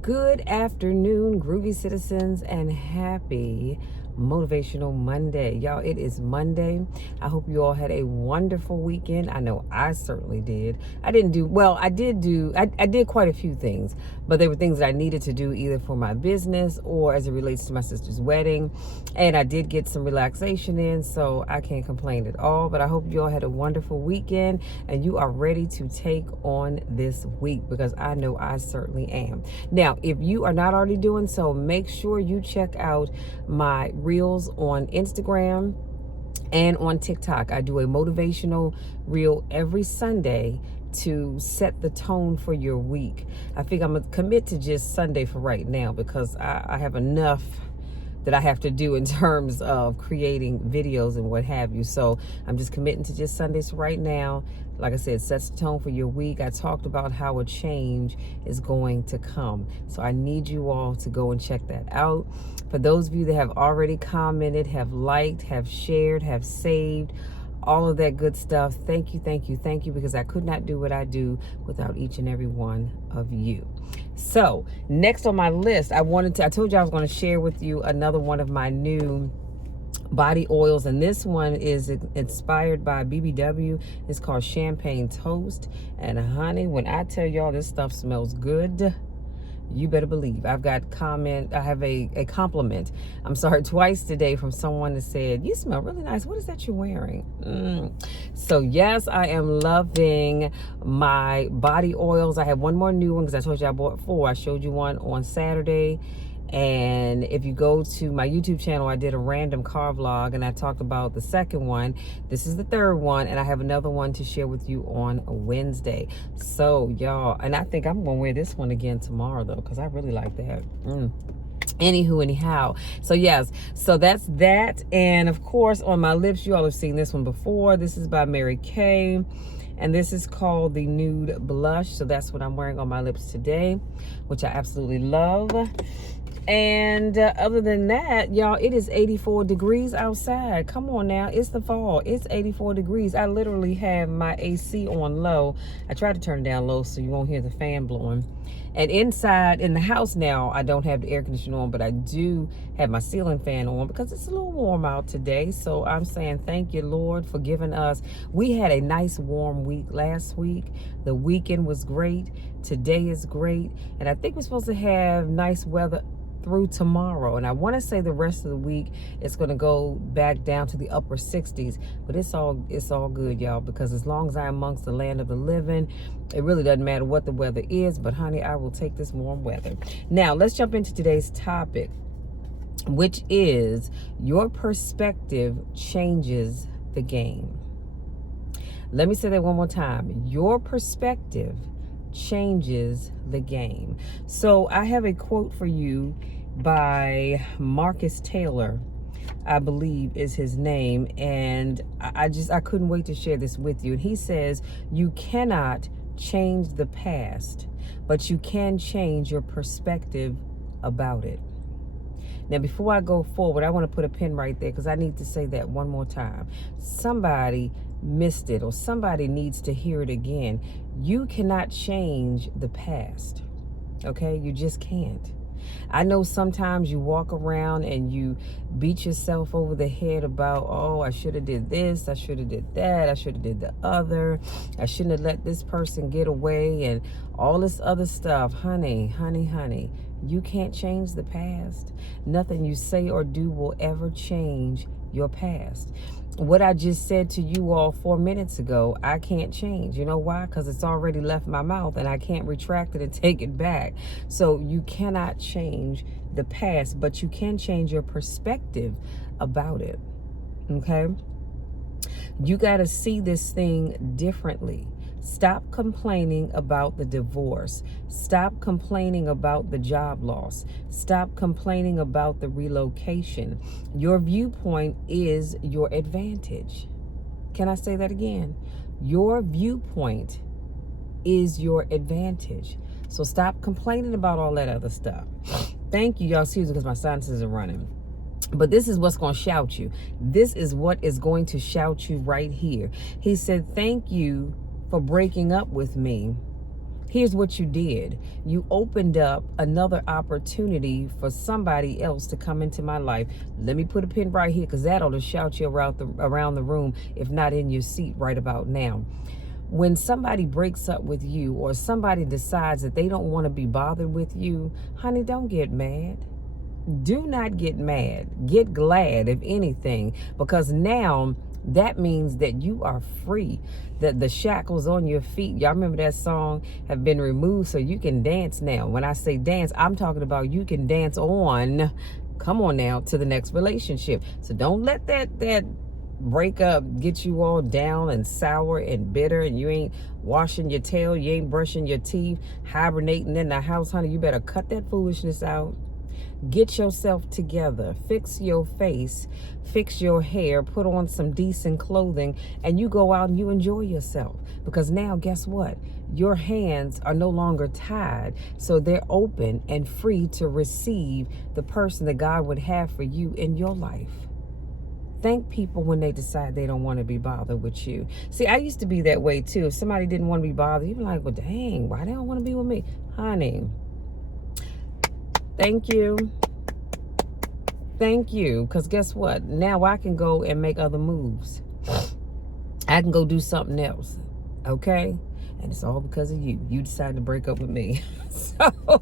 Good afternoon, groovy citizens, and happy Motivational Monday. Y'all, it is Monday. I hope you all had a wonderful weekend. I know I certainly did. I did quite a few things, but they were things that I needed to do either for my business or as it relates to my sister's wedding. And I did get some relaxation in, so I can't complain at all. But I hope you all had a wonderful weekend and you are ready to take on this week, because I know I certainly am. Now, if you are not already doing so, make sure you check out my reels on Instagram and on TikTok. I do a motivational reel every Sunday to set the tone for your week. I think I'm gonna commit to just Sunday for right now, because I have enough that I have to do in terms of creating videos and what have you. So I'm just committing to just Sundays right now. Like I said, sets the tone for your week. I talked about how a change is going to come. So I need you all to go and check that out. For those of you that have already commented, have liked, have shared, have saved, all of that good stuff, thank you, because I could not do what I do without each and every one of you. So next on my list, I told you I was going to share with you another one of my new body oils, and this one is inspired by BBW. It's called Champagne Toast, and honey, when I tell y'all this stuff smells good, you better believe. I have a compliment, twice today from someone that said, you smell really nice. What is that you're wearing? So yes, I am loving my body oils. I have one more new one because I told you I bought 4. I showed you one on Saturday. And if you go to my YouTube channel, I did a random car vlog and I talked about the second one. This is the third one, and I have another one to share with you on Wednesday. So y'all, and I think I'm gonna wear this one again tomorrow though, because I really like that. Anyhow, so yes, so that's that. And of course, on my lips, you all have seen this one before. This is by Mary Kay, and this is called the Nude Blush. So that's what I'm wearing on my lips today, which I absolutely love. And other than that, y'all, it is 84 degrees outside. Come on now, it's the fall. It's 84 degrees. I literally have my AC on low. I tried to turn it down low so you won't hear the fan blowing. And inside in the house now, I don't have the air conditioner on, but I do have my ceiling fan on because it's a little warm out today. So I'm saying thank you, Lord, for giving us. We had a nice warm week last week. The weekend was great. Today is great. And I think we're supposed to have nice weather through tomorrow, and I want to say the rest of the week it's going to go back down to the upper 60s, but it's all good, y'all, because as long as I'm amongst the land of the living, it really doesn't matter what the weather is. But honey, I will take this warm weather. Now let's jump into today's topic, which is your perspective changes the game. Let me say that one more time. Your perspective changes the game. So I have a quote for you by Marcus Taylor, I believe is his name, and I couldn't wait to share this with you. And he says, you cannot change the past, but you can change your perspective about it. Now, before I go forward, I want to put a pin right there because I need to say that one more time. Somebody missed it, or somebody needs to hear it again. You cannot change the past, okay? You just can't. I know sometimes you walk around and you beat yourself over the head about, oh, I should have did this, I should have did that, I should have did the other, I shouldn't have let this person get away, and all this other stuff. Honey, you can't change the past. Nothing you say or do will ever change your past. What I just said to you all 4 minutes ago, I can't change. You know why? Because it's already left my mouth and I can't retract it and take it back. So you cannot change the past, but you can change your perspective about it. Okay? You got to see this thing differently. Stop complaining about the divorce. Stop complaining about the job loss. Stop complaining about the relocation. Your viewpoint is your advantage. Can I say that again? Your viewpoint is your advantage. So stop complaining about all that other stuff. Thank you, y'all. Excuse me because my sinuses are running. But this is what's going to shout you. This is what is going to shout you right here. He said, thank you for breaking up with me, Here's what you did. You opened up another opportunity for somebody else to come into my life. Let me put a pin right here, because that ought to shout you around the room, if not in your seat right about now. When somebody breaks up with you, or somebody decides that they don't want to be bothered with you, honey, don't get mad. Do not get mad. Get glad, if anything, because now that means that you are free, that the shackles on your feet, y'all remember that song, have been removed, so you can dance now. When I say dance, I'm talking about you can dance on, come on now, to the next relationship. So don't let that breakup get you all down and sour and bitter, and you ain't washing your tail, you ain't brushing your teeth, hibernating in the house. Honey, you better cut that foolishness out. Get yourself together, fix your face, fix your hair, put on some decent clothing, and you go out and you enjoy yourself. Because now, guess what? Your hands are no longer tied, so they're open and free to receive the person that God would have for you in your life. Thank people when they decide they don't want to be bothered with you. See, I used to be that way too. If somebody didn't want to be bothered, you'd be like, well, dang, why they don't want to be with me? Honey, thank you. Thank you. Because guess what? Now I can go and make other moves. I can go do something else. Okay? And it's all because of you. You decided to break up with me. So,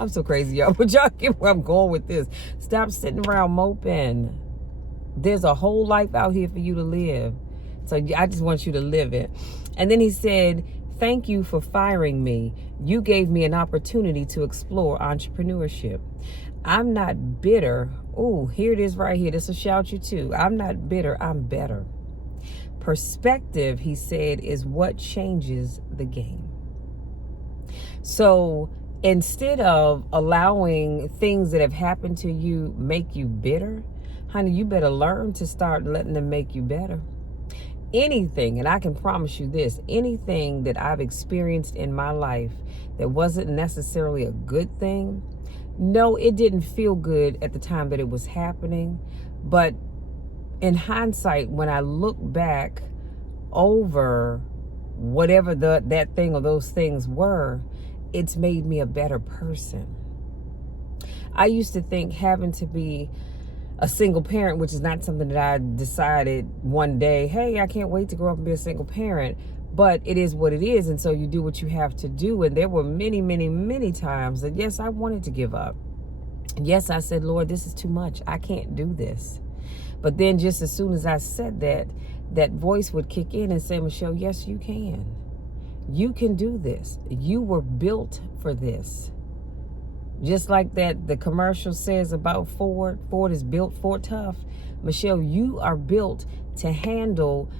I'm so crazy, y'all. But y'all get where I'm going with this. Stop sitting around moping. There's a whole life out here for you to live. So I just want you to live it. And then he said, thank you for firing me. You gave me an opportunity to explore entrepreneurship. I'm not bitter. Oh, here it is right here. This will shout you too. I'm not bitter. I'm better. Perspective, he said, is what changes the game. So instead of allowing things that have happened to you make you bitter, honey, you better learn to start letting them make you better. Anything, and I can promise you this, anything that I've experienced in my life that wasn't necessarily a good thing, no, it didn't feel good at the time that it was happening. But in hindsight, when I look back over whatever that thing or those things were, it's made me a better person. I used to think having to be a single parent, which is not something that I decided one day, hey, I can't wait to grow up and be a single parent, but it is what it is. And so you do what you have to do. And there were many, many, many times that, yes, I wanted to give up. Yes, I said, Lord, this is too much. I can't do this. But then just as soon as I said that, that voice would kick in and say, Michelle, yes, you can. You can do this. You were built for this. Just like that the commercial says about Ford. Ford is built for tough. Michelle, you are built to handle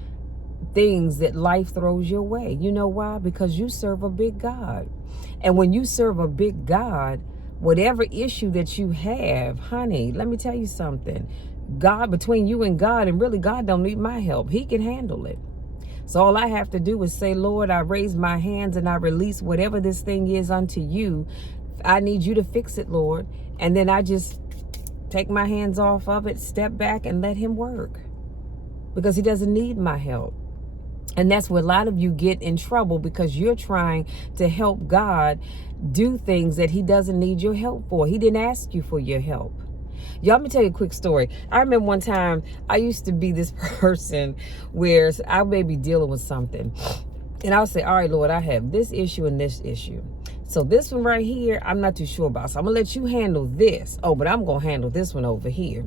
things that life throws your way. You know why? Because you serve a big God. And when you serve a big God, whatever issue that you have, honey, let me tell you something. God, between you and God, and really God don't need my help. He can handle it. So all I have to do is say, Lord, I raise my hands and I release whatever this thing is unto you. I need you to fix it, Lord. And then I just take my hands off of it, step back, and let him work. Because he doesn't need my help. And that's where a lot of you get in trouble, because you're trying to help God do things that he doesn't need your help for. He didn't ask you for your help. Y'all, let me tell you a quick story. I remember one time I used to be this person where I may be dealing with something. And I'll say, all right, Lord, I have this issue and this issue. So this one right here, I'm not too sure about. So I'm going to let you handle this. Oh, but I'm going to handle this one over here.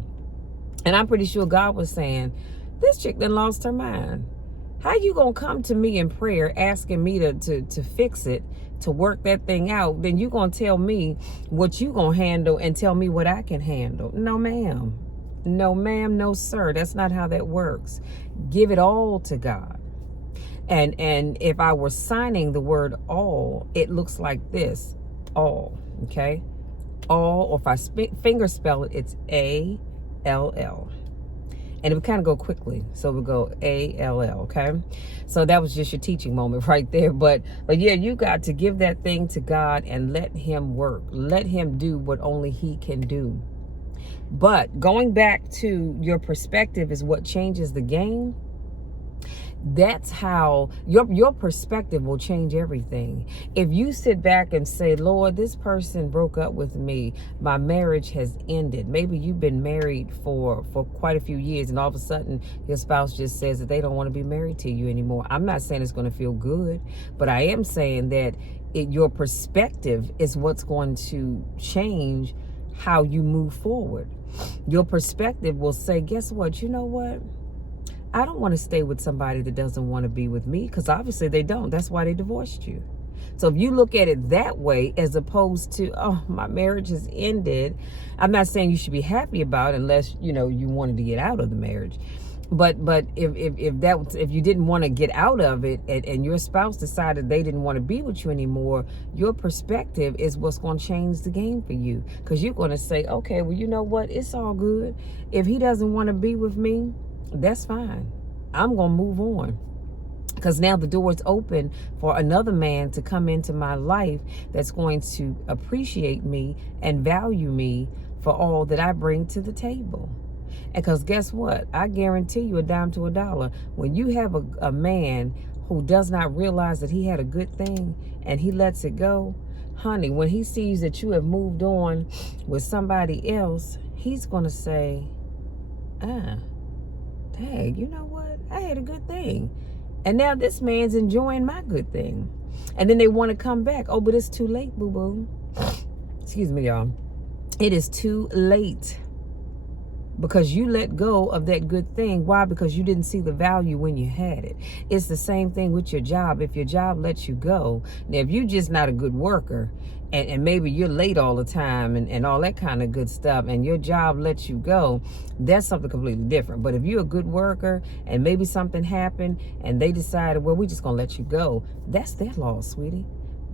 And I'm pretty sure God was saying, this chick done lost her mind. How you going to come to me in prayer asking me to fix it, to work that thing out? Then you going to tell me what you going to handle and tell me what I can handle. No, ma'am. No, ma'am. No, sir. That's not how that works. Give it all to God. And if I were signing the word all, it looks like this, all, okay? All, or if I finger spell it, it's A-L-L. And it would kind of go quickly. So it would go A-L-L, okay? So that was just your teaching moment right there. But yeah, you got to give that thing to God and let him work. Let him do what only he can do. But going back to your perspective is what changes the game. That's how your perspective will change everything. If you sit back and say, Lord, this person broke up with me, my marriage has ended. Maybe you've been married for quite a few years, and all of a sudden your spouse just says that they don't want to be married to you anymore. I'm not saying it's going to feel good, but I am saying that your perspective is what's going to change how you move forward. Your perspective will say, guess what? You know what? I don't want to stay with somebody that doesn't want to be with me, because obviously they don't. That's why they divorced you. So if you look at it that way, as opposed to, oh, my marriage has ended, I'm not saying you should be happy about it unless, you wanted to get out of the marriage. But if you didn't want to get out of it, and your spouse decided they didn't want to be with you anymore, your perspective is what's going to change the game for you. Because you're going to say, okay, well, you know what? It's all good. If he doesn't want to be with me, that's fine. I'm going to move on. Because now the door is open for another man to come into my life that's going to appreciate me and value me for all that I bring to the table. And because guess what? I guarantee you, a dime to a dollar, when you have a man who does not realize that he had a good thing and he lets it go, honey, when he sees that you have moved on with somebody else, he's going to say, hey, you know what? I had a good thing. And now this man's enjoying my good thing. And then they want to come back. Oh, but it's too late, boo-boo. Excuse me, y'all. It is too late. Because you let go of that good thing. Why? Because you didn't see the value when you had it. It's the same thing with your job. If your job lets you go, now if you're just not a good worker, and maybe you're late all the time and all that kind of good stuff, and your job lets you go, that's something completely different. But if you're a good worker and maybe something happened and they decided, well, we're just going to let you go, that's their loss, sweetie.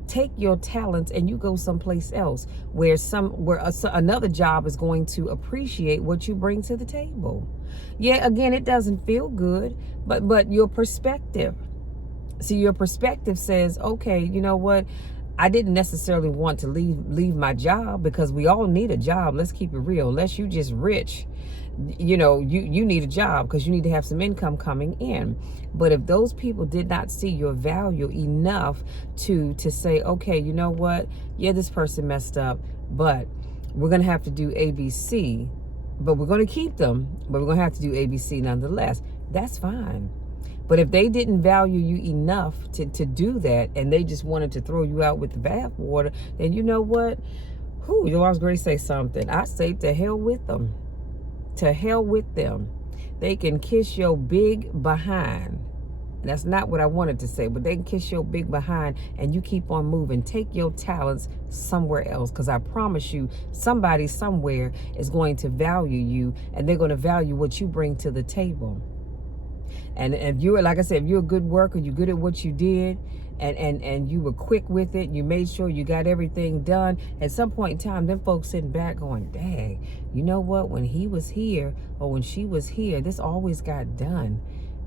Take your talents and you go someplace else where another job is going to appreciate what you bring to the table. Yeah, again, it doesn't feel good, but your perspective. See, your perspective says, okay, you know what? I didn't necessarily want to leave my job, because we all need a job. Let's keep it real. Unless you just rich, you need a job because you need to have some income coming in. But if those people did not see your value enough to say, okay, you know what? Yeah, this person messed up, but we're going to have to do ABC, but we're going to keep them, but we're going to have to do ABC nonetheless. That's fine. But if they didn't value you enough to do that, and they just wanted to throw you out with the bathwater, then you know what? I was going to say something. I say to hell with them. To hell with them. They can kiss your big behind. And that's not what I wanted to say, but they can kiss your big behind, and you keep on moving. Take your talents somewhere else, because I promise you, somebody somewhere is going to value you, and they're going to value what you bring to the table. And if you're, like I said, if you're a good worker, you're good at what you did, and you were quick with it, you made sure you got everything done, at some point in time, them folks sitting back going, dang, you know what? When he was here or when she was here, this always got done.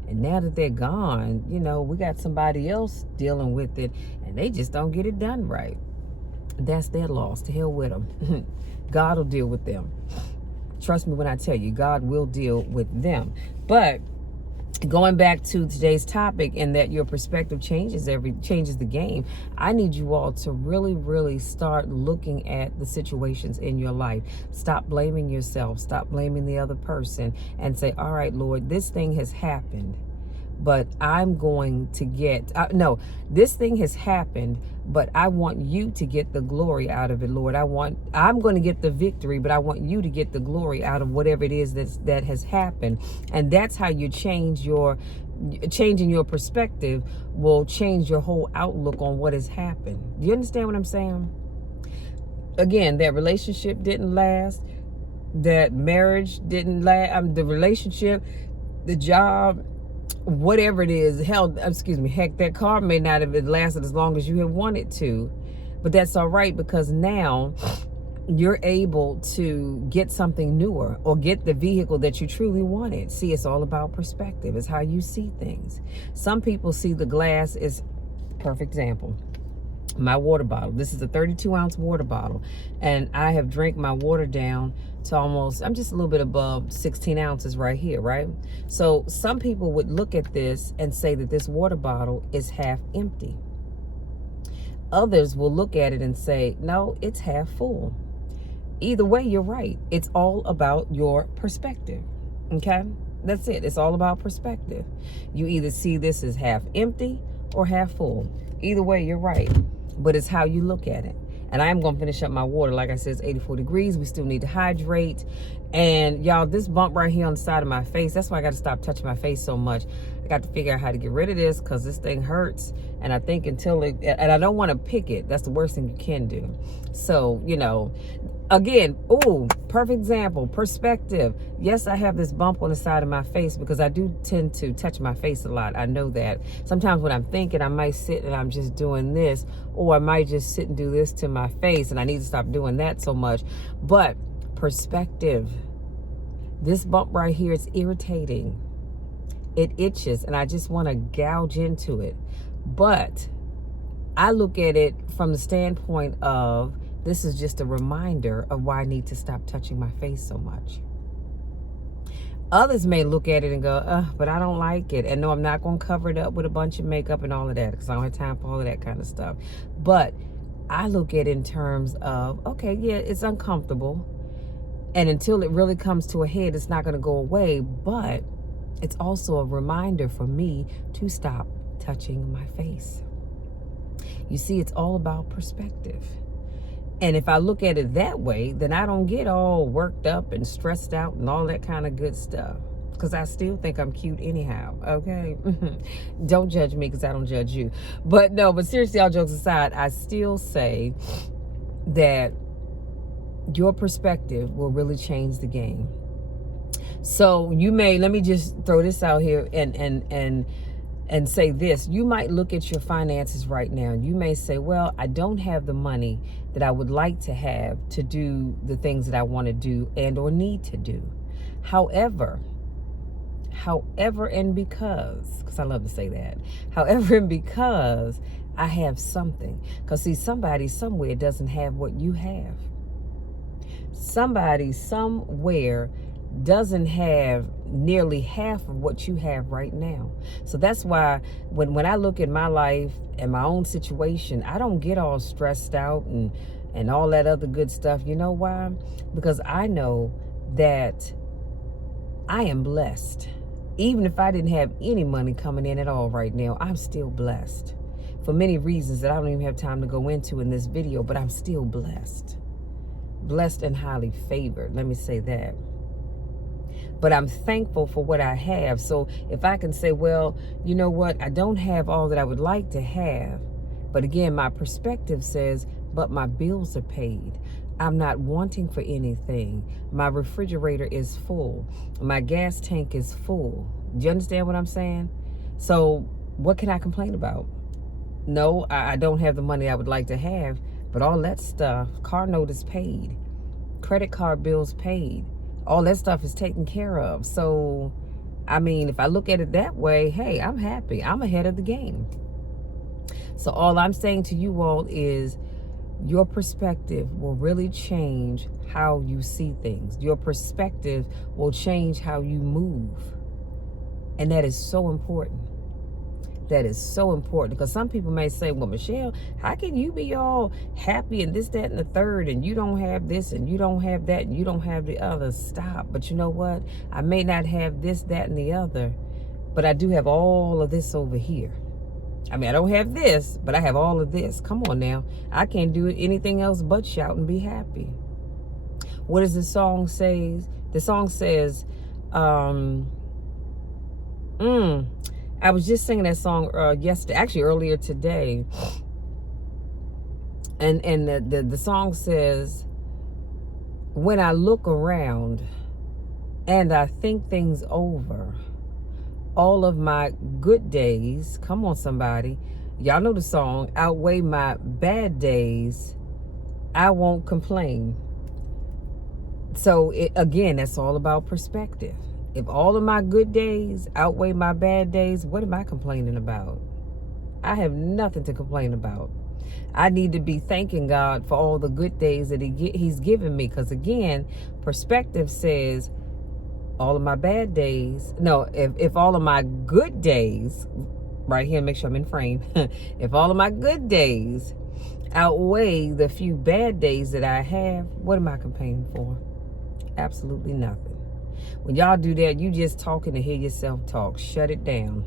And now that they're gone, we got somebody else dealing with it, and they just don't get it done right. That's their loss. To hell with them. God will deal with them. Trust me when I tell you, God will deal with them. But going back to today's topic, and that your perspective changes the game, I need you all to really, really start looking at the situations in your life. Stop blaming yourself. Stop blaming the other person, and say, all right, Lord, this thing has happened, but I'm going to this thing has happened, but I want you to get the glory out of it, Lord. I'm going to get the victory, but I want you to get the glory out of whatever it is that has happened. And that's how you changing your perspective will change your whole outlook on what has happened. Do you understand what I'm saying? Again, that relationship didn't last. That marriage didn't last. The relationship, the job, whatever it is, heck, that car may not have lasted as long as you had wanted to, but that's all right, because now you're able to get something newer, or get the vehicle that you truly wanted. See, it's all about perspective. It's how you see things. Some people see the glass as, perfect example, my water bottle. This is a 32-ounce water bottle, and I have drank my water down to almost, I'm just a little bit above 16 ounces right here, right? So some people would look at this and say that this water bottle is half empty. Others will look at it and say, no, it's half full. Either way, you're right. It's all about your perspective, okay? That's it. It's all about perspective. You either see this as half empty or half full. Either way, you're right. But it's how you look at it. And I am going to finish up my water. Like I said, it's 84 degrees. We still need to hydrate. And y'all, this bump right here on the side of my face, that's why I got to stop touching my face so much. I got to figure out how to get rid of this because this thing hurts. And I think until it, and I don't want to pick it. That's the worst thing you can do. So, you know, again, ooh, perfect example, perspective. Yes, I have this bump on the side of my face because I do tend to touch my face a lot. I know that. Sometimes when I'm thinking, I might sit and I'm just doing this, or I might just sit and do this to my face, and I need to stop doing that so much. But perspective, this bump right here is irritating. It itches, and I just want to gouge into it. But I look at it from the standpoint of, this is just a reminder of why I need to stop touching my face so much. Others may look at it and go, but I don't like it. And no, I'm not going to cover it up with a bunch of makeup and all of that because I don't have time for all of that kind of stuff. But I look at it in terms of, okay, yeah, it's uncomfortable. And until it really comes to a head, it's not going to go away. But it's also a reminder for me to stop touching my face. You see, it's all about perspective. And if I look at it that way, then I don't get all worked up and stressed out and all that kind of good stuff. Because I still think I'm cute anyhow, okay? Don't judge me because I don't judge you. But no, but seriously, all jokes aside, I still say that your perspective will really change the game. So you may, let me just throw this out here and say this. You might look at your finances right now and you may say, well, I don't have the money that I would like to have to do the things that I want to do and or need to do. However, and because I love to say that, however, and because I have something. Because see, somebody somewhere doesn't have what you have. Somebody somewhere doesn't have nearly half of what you have right now. So that's why when I look at my life and my own situation, I don't get all stressed out and all that other good stuff. You know why? Because I know that I am blessed. Even if I didn't have any money coming in at all right now, I'm still blessed. For many reasons that I don't even have time to go into in this video, but I'm still blessed. Blessed and highly favored, let me say that. But I'm thankful for what I have. So if I can say, well, you know what? I don't have all that I would like to have. But again, my perspective says, but my bills are paid. I'm not wanting for anything. My refrigerator is full. My gas tank is full. Do you understand what I'm saying? So what can I complain about? No, I don't have the money I would like to have. But all that stuff, car note is paid. Credit card bills paid. All that stuff is taken care of. So, I mean, if I look at it that way, hey, I'm happy. I'm ahead of the game. So all I'm saying to you all is your perspective will really change how you see things. Your perspective will change how you move. And that is so important. That is so important because some people may say, well, Michelle, how can you be all happy and this, that, and the third, and you don't have this, and you don't have that, and you don't have the other? Stop. But you know what? I may not have this, that, and the other, but I do have all of this over here. I mean, I don't have this, but I have all of this. Come on now. I can't do anything else but shout and be happy. What does the song say? The song says, I was just singing that song yesterday, actually earlier today. And the song says, when I look around and I think things over, all of my good days, come on somebody, y'all know the song, outweigh my bad days, I won't complain. So again, that's all about perspective. If all of my good days outweigh my bad days, what am I complaining about? I have nothing to complain about. I need to be thanking God for all the good days that He's given me. Because again, perspective says all of my bad days. No, if all of my good days, right here, make sure I'm in frame. If all of my good days outweigh the few bad days that I have, what am I complaining for? Absolutely nothing. When y'all do that, you just talking to hear yourself talk. Shut it down.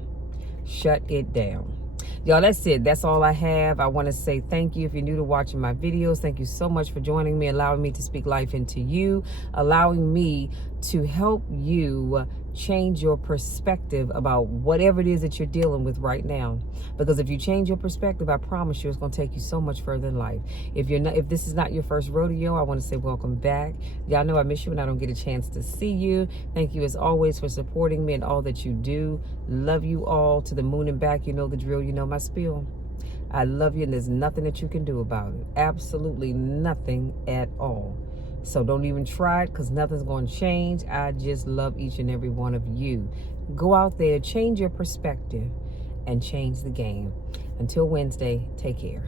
Shut it down. Y'all, that's it. That's all I have. I want to say thank you if you're new to watching my videos. Thank you so much for joining me, allowing me to speak life into you, allowing me to help you change your perspective about whatever it is that you're dealing with right now. Because if you change your perspective, I promise you it's going to take you so much further in life. If this is not your first rodeo, I want to say welcome back. Y'all know I miss you when I don't get a chance to see you. Thank you as always for supporting me and all that you do. Love you all to the moon and back. You know the drill. You know my spiel. I love you, and there's nothing that you can do about it. Absolutely nothing at all. So don't even try it, because nothing's going to change. I just love each and every one of you. Go out there, change your perspective, and change the game. Until Wednesday, take care.